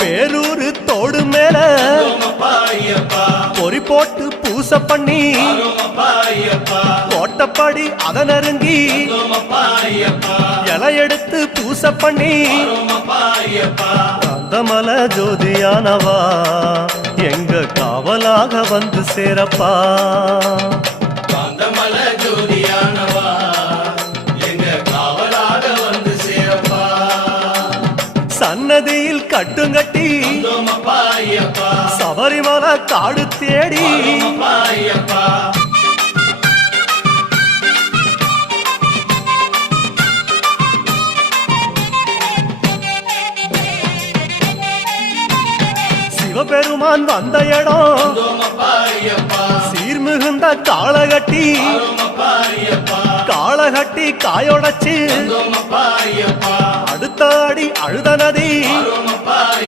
பேரூரு தோடு மேல பொறி போட்டு பூச பண்ணி கோட்டப்படி அத நெருங்கி இலை எடுத்து பூச பண்ணி காந்தமல ஜோதியானவா எங்க காவலாக வந்து சேரப்பா. காந்தமல ஜோதியானவா எங்க காவலாக வந்து சேரப்பா. சன்னதியில் கட்டுங்கட்டி சபரிமலை காடு தேடி சிவபெருமான் வந்த இடம் சீர்மிகுந்த காளகட்டி காளகட்டி காயோடச்சு அடுத்த அடி அழுத நதி